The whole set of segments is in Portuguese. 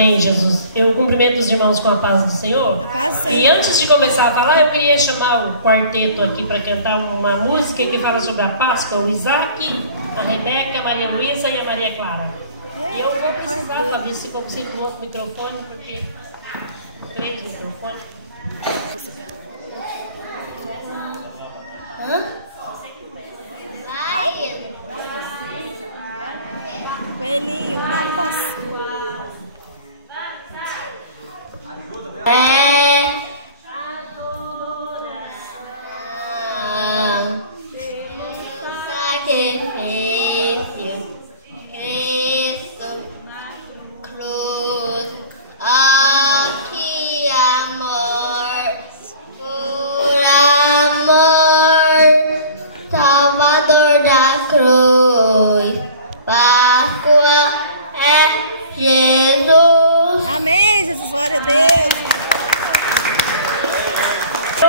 Amém, Jesus. Eu cumprimento os irmãos com a paz do Senhor. E antes de começar a falar, eu queria chamar o quarteto aqui para cantar uma música que fala sobre a Páscoa. O Isaac, a Rebeca, a Maria Luísa e a Maria Clara. E eu vou precisar, Fabrício, se for possível, do outro microfone, porque 3 microfones. Hã?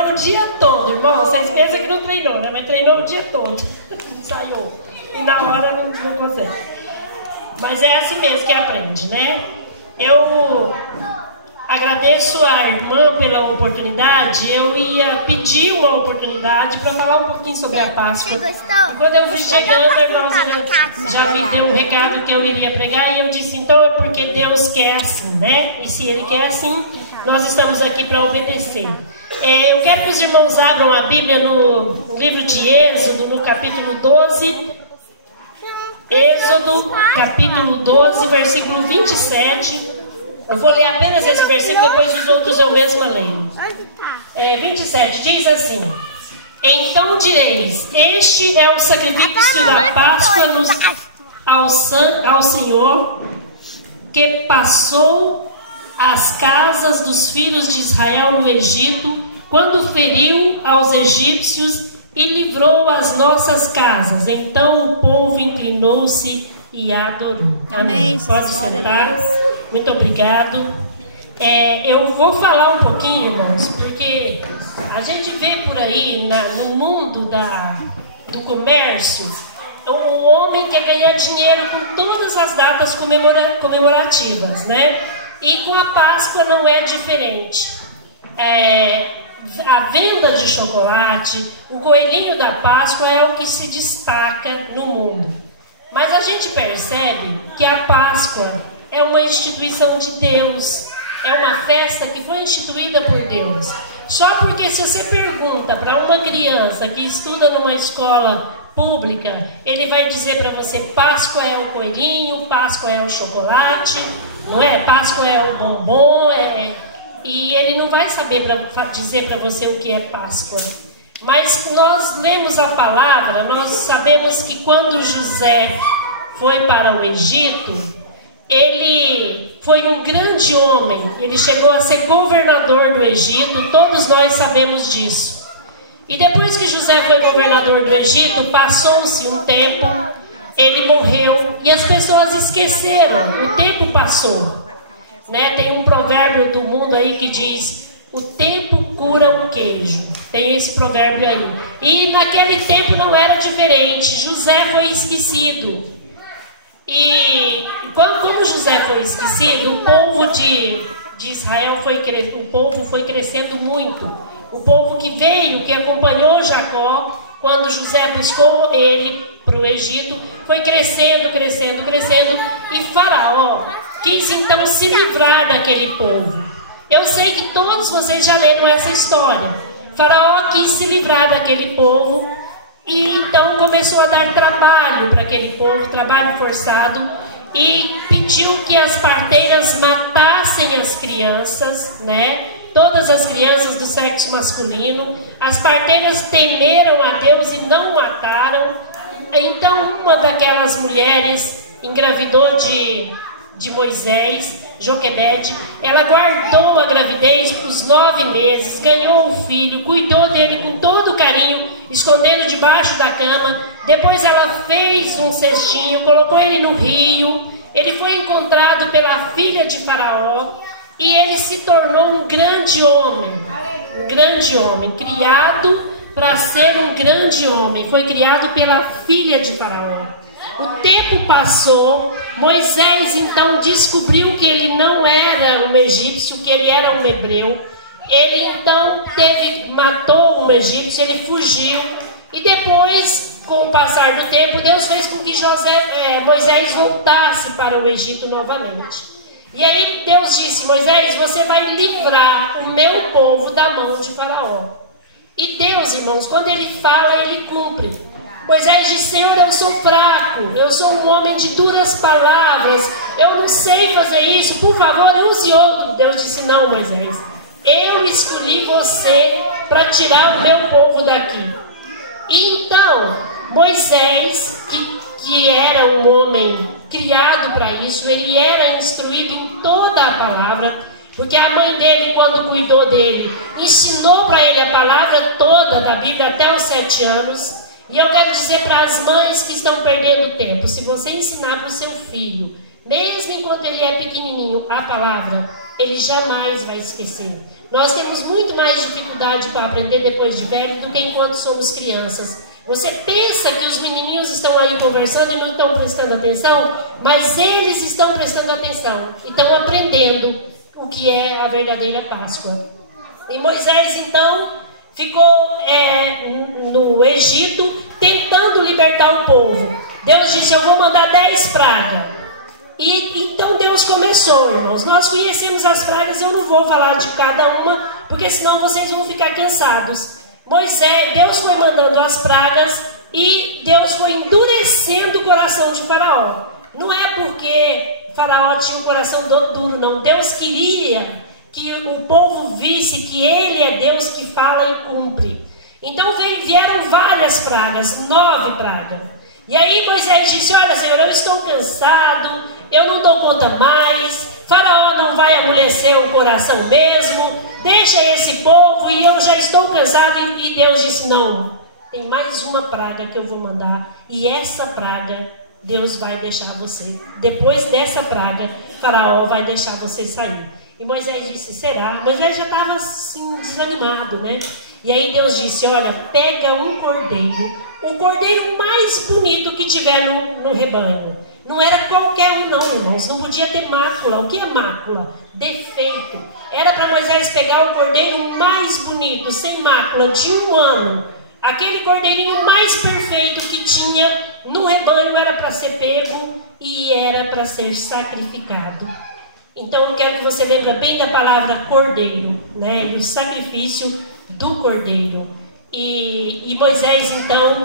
O dia todo, irmão, vocês pensam que não treinou, né? Mas treinou o dia todo. Ensaiou. E na hora não consegue. Mas é assim mesmo que aprende, né? Eu agradeço a irmã pela oportunidade. Eu ia pedir uma oportunidade para falar um pouquinho sobre a Páscoa. E quando eu vi chegando, a irmãzinha já me deu um recado que eu iria pregar. E eu disse, então é porque Deus quer assim, né? E se Ele quer assim, nós estamos aqui para obedecer. Eu quero que os irmãos abram a Bíblia no livro de Êxodo, no capítulo 12. Êxodo, capítulo 12, versículo 27. Eu vou ler apenas esse versículo, depois os outros eu mesma leio. 27, diz assim: então direis, este é o sacrifício da Páscoa ao Senhor, que passou as casas dos filhos de Israel no Egito, quando feriu aos egípcios e livrou as nossas casas. Então o povo inclinou-se e adorou. Amém. Pode sentar. Muito obrigado. Eu vou falar um pouquinho, irmãos, porque a gente vê por aí no mundo do comércio o homem quer ganhar dinheiro com todas as datas comemorativas, né? E com a Páscoa não é diferente. A venda de chocolate, o coelhinho da Páscoa é o que se destaca no mundo. Mas a gente percebe que a Páscoa é uma instituição de Deus, é uma festa que foi instituída por Deus. Só porque se você pergunta para uma criança que estuda numa escola pública, ele vai dizer para você, Páscoa é o coelhinho, Páscoa é o chocolate, não é? Páscoa é o bombom, e ele não vai saber dizer para você o que é Páscoa. Mas nós lemos a palavra, nós sabemos que quando José foi para o Egito, ele foi um grande homem, ele chegou a ser governador do Egito, todos nós sabemos disso. E depois que José foi governador do Egito, passou-se um tempo, ele morreu e as pessoas esqueceram, o tempo passou. Né? Tem um provérbio do mundo aí que diz, o tempo cura o queijo. Tem esse provérbio aí. E naquele tempo não era diferente. José foi esquecido. E como José foi esquecido, o povo de Israel foi crescendo muito. O povo que veio, que acompanhou Jacó, quando José buscou ele para o Egito, foi crescendo, crescendo, crescendo. E Faraó quis então se livrar daquele povo. Eu sei que todos vocês já leram essa história. Faraó quis se livrar daquele povo e então começou a dar trabalho para aquele povo, trabalho forçado, e pediu que as parteiras matassem as crianças, né? Todas as crianças do sexo masculino. As parteiras temeram a Deus e não mataram. Então uma daquelas mulheres engravidou de Moisés, Joquebede. Ela guardou a gravidez por 9 meses, ganhou o filho, cuidou dele com todo carinho, escondendo debaixo da cama. Depois ela fez um cestinho, colocou ele no rio. Ele foi encontrado pela filha de Faraó e ele se tornou um grande homem, criado para ser um grande homem. Foi criado pela filha de Faraó. O tempo passou, Moisés então descobriu que ele não era egípcio, que ele era um hebreu. Ele então matou um egípcio, ele fugiu. E depois, com o passar do tempo, Deus fez com que Moisés voltasse para o Egito novamente. E aí Deus disse: Moisés, você vai livrar o meu povo da mão de Faraó. E Deus, irmãos, quando ele fala, ele cumpre. Moisés disse: Senhor, eu sou fraco, eu sou um homem de duras palavras, eu não sei fazer isso, por favor, use outro. Deus disse: não, Moisés, eu escolhi você para tirar o meu povo daqui. E então, Moisés, que era um homem criado para isso, ele era instruído em toda a palavra, porque a mãe dele, quando cuidou dele, ensinou para ele a palavra toda da Bíblia até os 7 anos. E eu quero dizer para as mães que estão perdendo tempo, se você ensinar para o seu filho, mesmo enquanto ele é pequenininho, a palavra, ele jamais vai esquecer. Nós temos muito mais dificuldade para aprender depois de velho do que enquanto somos crianças. Você pensa que os menininhos estão aí conversando e não estão prestando atenção, mas eles estão prestando atenção e estão aprendendo o que é a verdadeira Páscoa. E Moisés então ficou no Egito tentando libertar o povo. Deus disse: eu vou mandar 10 pragas. E então Deus começou, irmãos. Nós conhecemos as pragas, eu não vou falar de cada uma, porque senão vocês vão ficar cansados. Deus foi mandando as pragas e Deus foi endurecendo o coração de Faraó. Não é porque Faraó tinha um coração duro, não. Deus queria que o povo visse que ele é Deus que fala e cumpre. Então vieram várias pragas, 9 pragas. E aí Moisés disse: olha, Senhor, eu estou cansado, eu não dou conta mais, Faraó não vai amolecer o coração mesmo, deixa esse povo e eu já estou cansado. E Deus disse: não, tem mais uma praga que eu vou mandar, e essa praga Deus vai deixar você. Depois dessa praga, Faraó vai deixar você sair. E Moisés disse: será? Moisés já estava assim, desanimado, né? E aí Deus disse: olha, pega um cordeiro, o cordeiro mais bonito que tiver no rebanho. Não era qualquer um não, irmãos, não podia ter mácula. O que é mácula? Defeito. Era para Moisés pegar o cordeiro mais bonito, sem mácula, de 1 ano. Aquele cordeirinho mais perfeito que tinha no rebanho era para ser pego e era para ser sacrificado. Então eu quero que você lembre bem da palavra cordeiro, né? E o sacrifício do cordeiro. E Moisés então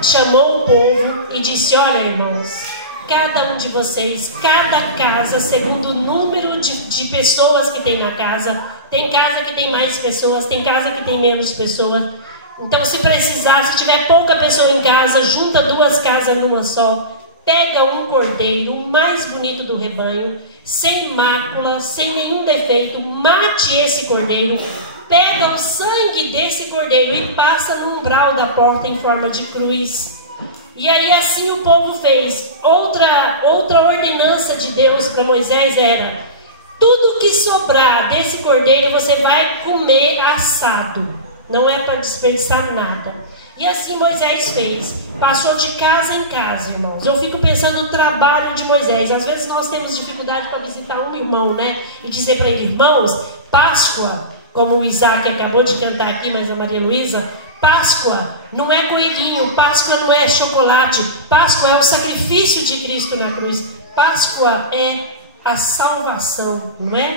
chamou o povo e disse: olha, irmãos, cada um de vocês, cada casa, segundo o número de pessoas que tem na casa. Tem casa que tem mais pessoas, tem casa que tem menos pessoas. Então, se precisar, se tiver pouca pessoa em casa, junta 2 casas numa só. Pega um cordeiro, o mais bonito do rebanho, sem mácula, sem nenhum defeito. Mate esse cordeiro. Pega o sangue desse cordeiro e passa no umbral da porta em forma de cruz. E aí assim o povo fez. Outra ordenança de Deus para Moisés era: tudo que sobrar desse cordeiro você vai comer assado. Não é para desperdiçar nada. E assim Moisés fez. Passou de casa em casa, irmãos. Eu fico pensando no trabalho de Moisés. Às vezes nós temos dificuldade para visitar um irmão, né? E dizer para ele: irmãos, Páscoa, como o Isaac acabou de cantar aqui, mas a Maria Luísa, Páscoa não é coelhinho, Páscoa não é chocolate, Páscoa é o sacrifício de Cristo na cruz. Páscoa é a salvação, não é?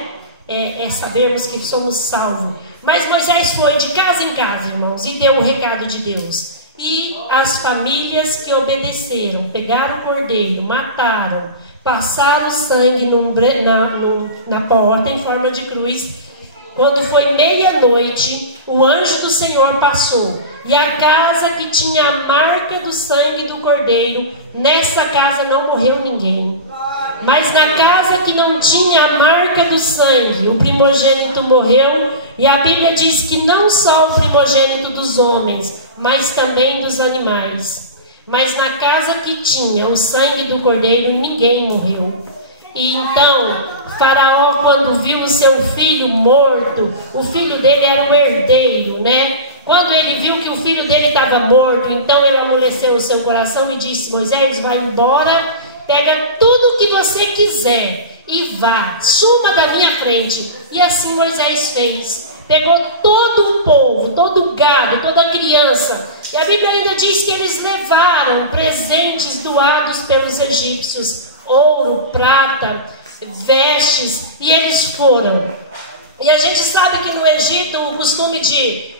É sabermos que somos salvos. Mas Moisés foi de casa em casa, irmãos, e deu o recado de Deus. E as famílias que obedeceram, pegaram o cordeiro, mataram, passaram o sangue na porta em forma de cruz. Quando foi meia-noite, o anjo do Senhor passou. E a casa que tinha a marca do sangue do cordeiro, nessa casa não morreu ninguém. Mas na casa que não tinha a marca do sangue, o primogênito morreu. E a Bíblia diz que não só o primogênito dos homens, mas também dos animais. Mas na casa que tinha o sangue do cordeiro, ninguém morreu. E então, Faraó, quando viu o seu filho morto, o filho dele era o herdeiro, né? Quando ele viu que o filho dele estava morto, então ele amoleceu o seu coração e disse: Moisés, vai embora, pega tudo o que você quiser e vá, suma da minha frente. E assim Moisés fez. Pegou todo o povo, todo o gado, toda a criança. E a Bíblia ainda diz que eles levaram presentes doados pelos egípcios. Ouro, prata, vestes. E eles foram. E a gente sabe que no Egito o costume de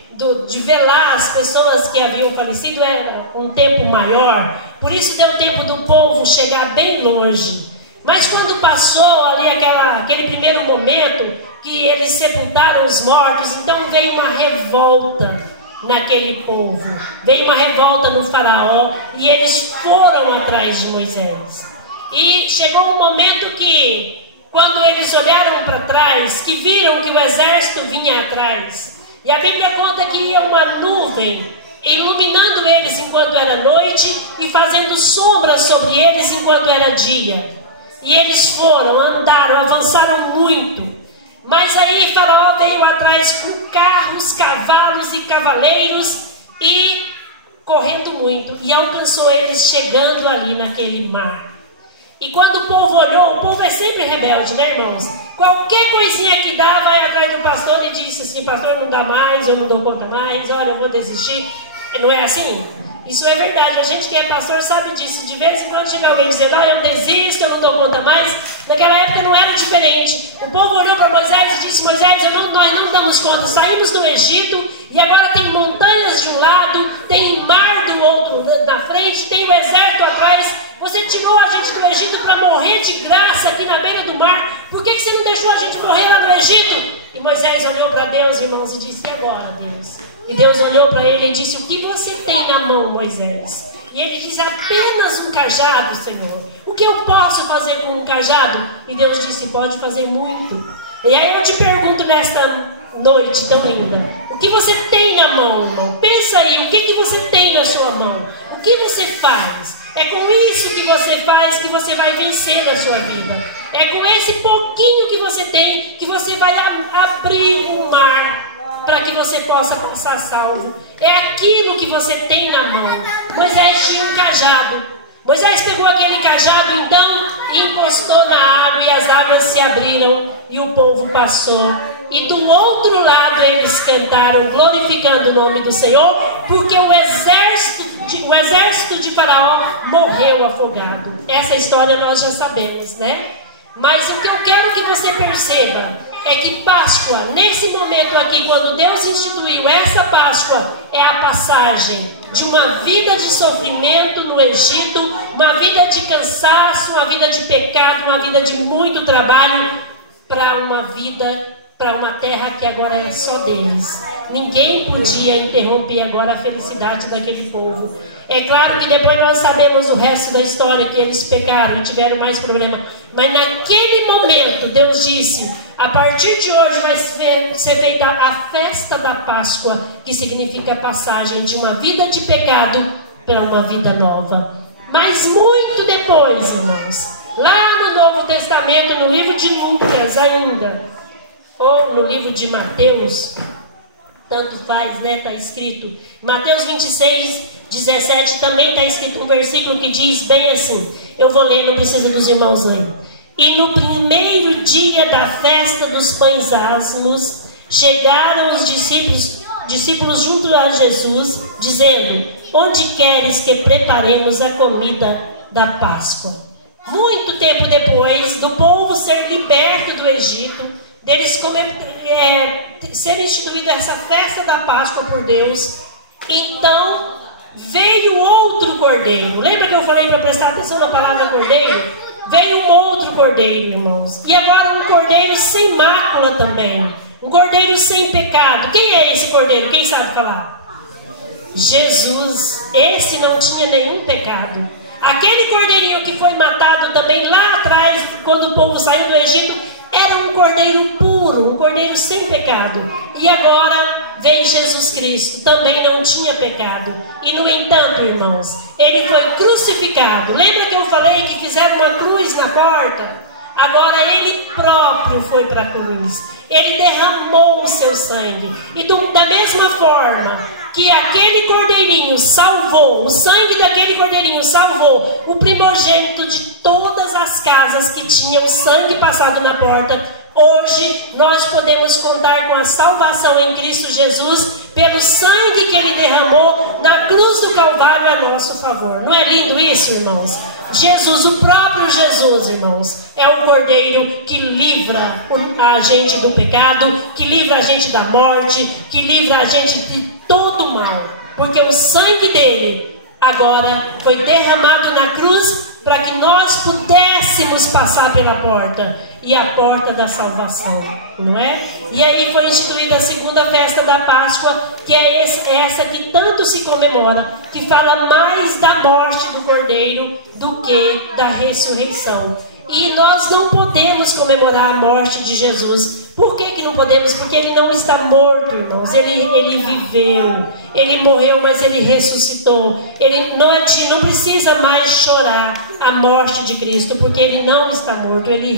velar as pessoas que haviam falecido era um tempo maior. Por isso deu tempo do povo chegar bem longe. Mas quando passou ali aquele primeiro momento que eles sepultaram os mortos, então veio uma revolta naquele povo. Veio uma revolta no faraó e eles foram atrás de Moisés. E chegou um momento que, quando eles olharam para trás, que viram que o exército vinha atrás. E a Bíblia conta que ia uma nuvem iluminando eles enquanto era noite e fazendo sombra sobre eles enquanto era dia. E eles foram, andaram, avançaram muito. Mas aí Faraó veio atrás com carros, cavalos e cavaleiros e correndo muito. E alcançou eles chegando ali naquele mar. E quando o povo olhou, o povo é sempre rebelde, né, irmãos? Qualquer coisinha que dá, vai atrás do pastor e diz assim: pastor, não dá mais, eu não dou conta mais, olha, eu vou desistir. Não é assim? Isso é verdade, a gente que é pastor sabe disso. De vez em quando chega alguém dizendo: eu desisto, eu não dou conta mais. Naquela época não era diferente. O povo olhou para Moisés e disse: Moisés, nós não damos conta, saímos do Egito e agora tem montanhas de um lado, tem mar do outro na frente, tem o exército atrás. Você tirou a gente do Egito para morrer de graça aqui na beira do mar. Por que você não deixou a gente morrer lá no Egito? E Moisés olhou para Deus, irmãos, e disse: e agora, Deus? E Deus olhou para ele e disse: o que você tem na mão, Moisés? E ele disse: apenas um cajado, Senhor. O que eu posso fazer com um cajado? E Deus disse: pode fazer muito. E aí eu te pergunto nesta noite tão linda: o que você tem na mão, irmão? Pensa aí, o que você tem na sua mão? O que você faz? É com isso que você faz que você vai vencer na sua vida. É com esse pouquinho que você tem que você vai abrir o mar para que você possa passar salvo. É aquilo que você tem na mão. Moisés tinha um cajado. Moisés pegou aquele cajado então e encostou na água e as águas se abriram e o povo passou. E do outro lado eles cantaram glorificando o nome do Senhor, porque o exército de Faraó morreu afogado. Essa história nós já sabemos, né? Mas o que eu quero que você perceba é que Páscoa, nesse momento aqui, quando Deus instituiu essa Páscoa, é a passagem de uma vida de sofrimento no Egito, uma vida de cansaço, uma vida de pecado, uma vida de muito trabalho, para uma terra que agora era só deles. Ninguém podia interromper agora a felicidade daquele povo. É claro que depois nós sabemos o resto da história, que eles pecaram e tiveram mais problema. Mas naquele momento Deus disse: a partir de hoje vai ser feita a festa da Páscoa, que significa a passagem de uma vida de pecado para uma vida nova. Mas muito depois, irmãos, lá no Novo Testamento, no livro de Lucas ainda, ou no livro de Mateus, tanto faz, né? Está escrito, Mateus 26:17 também está escrito um versículo que diz bem assim. Eu vou ler, não precisa dos irmãos lerem. E no primeiro dia da festa dos pães asmos, chegaram os discípulos junto a Jesus, dizendo: onde queres que preparemos a comida da Páscoa? Muito tempo depois do povo ser liberto do Egito, deles ser instituída essa festa da Páscoa por Deus, então veio outro cordeiro. Lembra que eu falei para prestar atenção na palavra cordeiro? Veio um outro cordeiro, irmãos. E agora um cordeiro sem mácula também. Um cordeiro sem pecado. Quem é esse cordeiro? Quem sabe falar? Jesus. Esse não tinha nenhum pecado. Aquele cordeirinho que foi matado também lá atrás, quando o povo saiu do Egito, era um cordeiro puro, um cordeiro sem pecado. E agora veio Jesus Cristo, também não tinha pecado. E no entanto, irmãos, ele foi crucificado. Lembra que eu falei que fizeram uma cruz na porta? Agora ele próprio foi para a cruz. Ele derramou o seu sangue. E da mesma forma que aquele cordeirinho salvou, o sangue daquele cordeirinho salvou o primogênito de todas as casas que tinham o sangue passado na porta, hoje nós podemos contar com a salvação em Cristo Jesus pelo sangue que Ele derramou na cruz do Calvário a nosso favor. Não é lindo isso, irmãos? Jesus, o próprio Jesus, irmãos, é o cordeiro que livra a gente do pecado, que livra a gente da morte, que livra a gente de todo mal, porque o sangue dele agora foi derramado na cruz para que nós pudéssemos passar pela porta, e a porta da salvação, não é? E aí foi instituída a segunda festa da Páscoa, que é essa que tanto se comemora, que fala mais da morte do Cordeiro do que da ressurreição. E nós não podemos comemorar a morte de Jesus. Por que não podemos? Porque Ele não está morto, irmãos. Ele viveu. Ele morreu, mas Ele ressuscitou. Ele não precisa mais chorar a morte de Cristo, porque Ele não está morto. Ele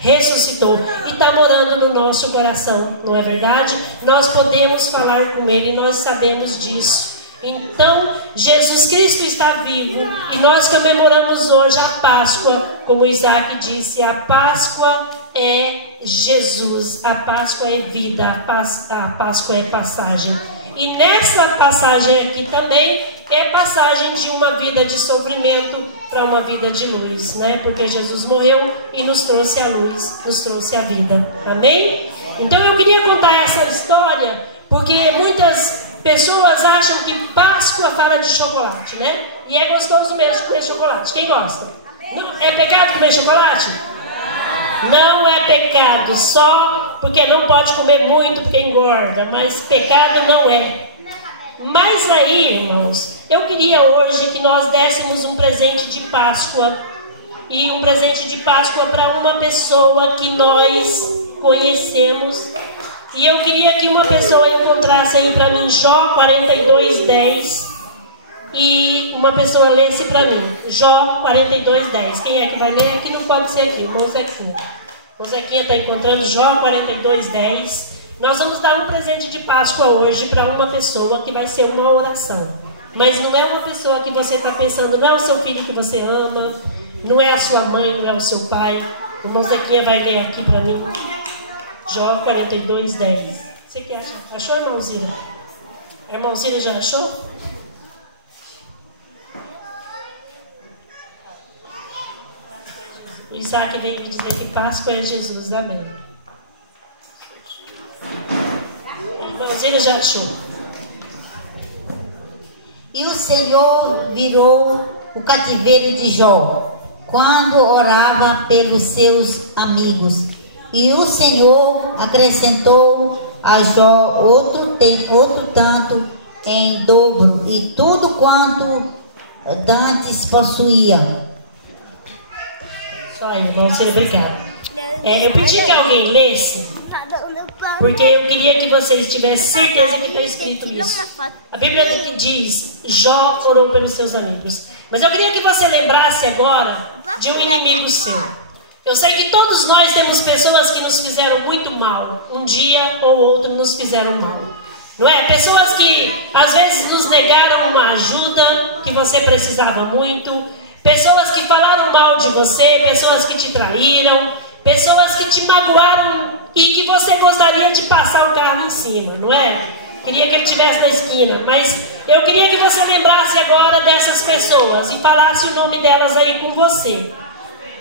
ressuscitou e está morando no nosso coração, não é verdade? Nós podemos falar com Ele, nós sabemos disso. Então, Jesus Cristo está vivo e nós comemoramos hoje a Páscoa, como Isaac disse, a Páscoa é Jesus, a Páscoa é vida, a Páscoa é passagem. E nessa passagem aqui também é passagem de uma vida de sofrimento para uma vida de luz, né? Porque Jesus morreu e nos trouxe a luz, nos trouxe a vida. Amém? Então eu queria contar essa história porque muitas pessoas acham que Páscoa fala de chocolate, né? E é gostoso mesmo comer chocolate. Quem gosta? Não, é pecado comer chocolate? Não é pecado, só porque não pode comer muito porque engorda, mas pecado não é. Mas aí, irmãos, eu queria hoje que nós dessemos um presente de Páscoa, e um presente de Páscoa para uma pessoa que nós conhecemos. E eu queria que uma pessoa encontrasse aí para mim Jó 42:10 e uma pessoa lesse para mim Jó 42:10. Quem é que vai ler? Aqui não pode ser aqui, Mozequinha. Mozequinha está encontrando Jó 42:10. Nós vamos dar um presente de Páscoa hoje para uma pessoa que vai ser uma oração. Mas não é uma pessoa que você está pensando, não é o seu filho que você ama, não é a sua mãe, não é o seu pai. O Mozequinha vai ler aqui para mim Jó 42:10. Você que acha? Achou, irmãozinha? A irmãozinha já achou? O Isaac veio me dizer que Páscoa é Jesus. Amém. A irmãozinha já achou. E o Senhor virou o cativeiro de Jó, quando orava pelos seus amigos. E o Senhor acrescentou a Jó outro tanto em dobro, e tudo quanto dantes possuía. Só aí, irmãozinha, obrigado. Eu pedi que alguém lesse, porque eu queria que vocês tivessem certeza que está escrito isso. A Bíblia que diz, Jó orou pelos seus amigos. Mas eu queria que você lembrasse agora de um inimigo seu. Eu sei que todos nós temos pessoas que nos fizeram muito mal. Um dia ou outro nos fizeram mal. Não é? Pessoas que às vezes nos negaram uma ajuda que você precisava muito. Pessoas que falaram mal de você. Pessoas que te traíram. Pessoas que te magoaram e que você gostaria de passar o carro em cima, não é? Queria que ele estivesse na esquina, mas eu queria que você lembrasse agora dessas pessoas e falasse o nome delas aí com você.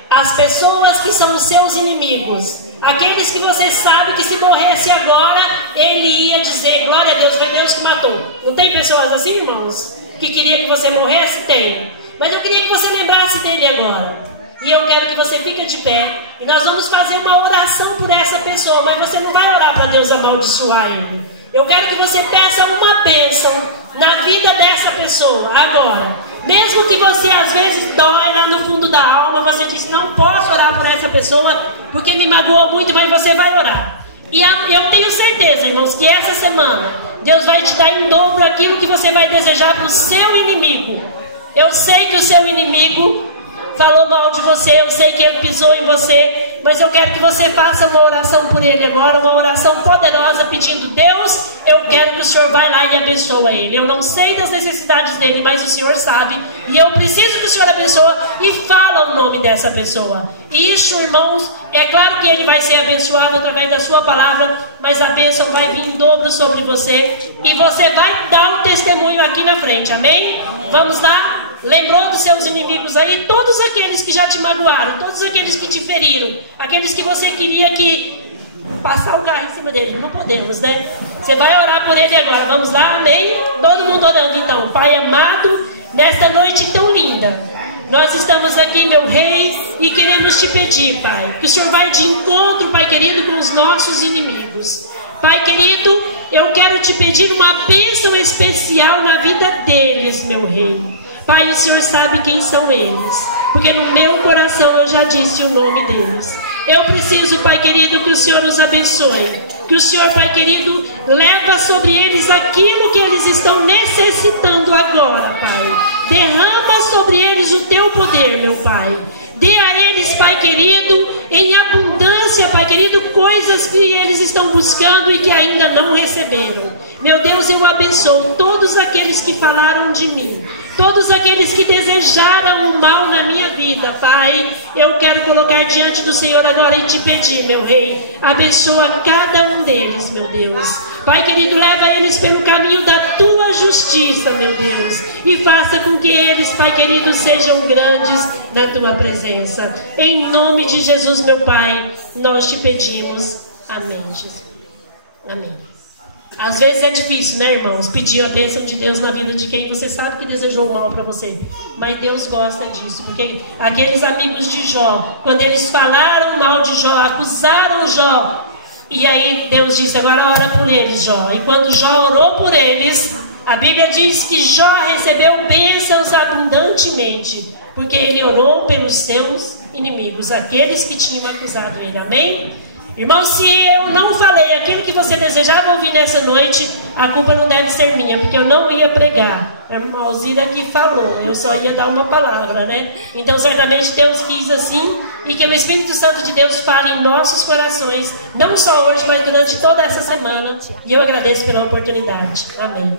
As pessoas que são os seus inimigos, aqueles que você sabe que se morresse agora, ele ia dizer, glória a Deus, foi Deus que matou. Não tem pessoas assim, irmãos? Que queria que você morresse? Tem. Mas eu queria que você lembrasse dele agora. E eu quero que você fique de pé. E nós vamos fazer uma oração por essa pessoa. Mas você não vai orar para Deus amaldiçoar ele. Eu quero que você peça uma bênção na vida dessa pessoa agora. Mesmo que você às vezes dói lá no fundo da alma. Você diz, não posso orar por essa pessoa porque me magoou muito. Mas você vai orar. E eu tenho certeza, irmãos, que essa semana Deus vai te dar em dobro aquilo que você vai desejar para o seu inimigo. Eu sei que o seu inimigo falou mal de você, eu sei que ele pisou em você, mas eu quero que você faça uma oração por ele agora, uma oração poderosa pedindo: Deus, eu quero que o Senhor vá lá e abençoe ele. Eu não sei das necessidades dele, mas o Senhor sabe, e eu preciso que o Senhor abençoe, e fala o nome dessa pessoa. E isso, irmãos, é claro que ele vai ser abençoado através da sua palavra, mas a bênção vai vir em dobro sobre você, e você vai dar o testemunho aqui na frente, amém? Vamos lá? Lembrou dos seus inimigos aí? Todos aqueles que já te magoaram, todos aqueles que te feriram, aqueles que você queria que passar o carro em cima dele. Não podemos, né? Você vai orar por ele agora, vamos lá, amém? Todo mundo orando então. Pai amado, nesta noite tão linda, nós estamos aqui, meu rei, e queremos te pedir, Pai, que o Senhor vai de encontro, Pai querido, com os nossos inimigos. Pai querido, eu quero te pedir uma bênção especial na vida deles, meu rei. Pai, o Senhor sabe quem são eles, porque no meu coração eu já disse o nome deles. Eu preciso, Pai querido, que o Senhor os abençoe, que o Senhor, Pai querido, leva sobre eles aquilo que eles estão necessitando agora, Pai. Derrama sobre eles o teu poder, meu Pai. Dê a eles, Pai querido, em abundância, Pai querido, coisas que eles estão buscando e que ainda não receberam. Meu Deus, eu abençoo todos aqueles que falaram de mim, todos aqueles que desejaram o mal na minha vida, Pai. Eu quero colocar diante do Senhor agora e te pedir, meu rei, abençoa cada um deles, meu Deus. Pai querido, leva eles pelo caminho da tua justiça, meu Deus, e faça com que eles, Pai querido, sejam grandes na tua presença. Em nome de Jesus, meu Pai, nós te pedimos. Amém, Jesus. Amém. Às vezes é difícil, né, irmãos, pedir a bênção de Deus na vida de quem você sabe que desejou mal para você. Mas Deus gosta disso, porque aqueles amigos de Jó, quando eles falaram mal de Jó, acusaram Jó, e aí Deus disse: agora ora por eles, Jó. E quando Jó orou por eles, a Bíblia diz que Jó recebeu bênçãos abundantemente, porque ele orou pelos seus inimigos, aqueles que tinham acusado ele. Amém? Irmão, se eu não falei aquilo que você desejava ouvir nessa noite, a culpa não deve ser minha, porque eu não ia pregar. A irmã Alzira que falou, eu só ia dar uma palavra, né? Então, certamente Deus quis assim, e que o Espírito Santo de Deus fale em nossos corações, não só hoje, mas durante toda essa semana. E eu agradeço pela oportunidade. Amém.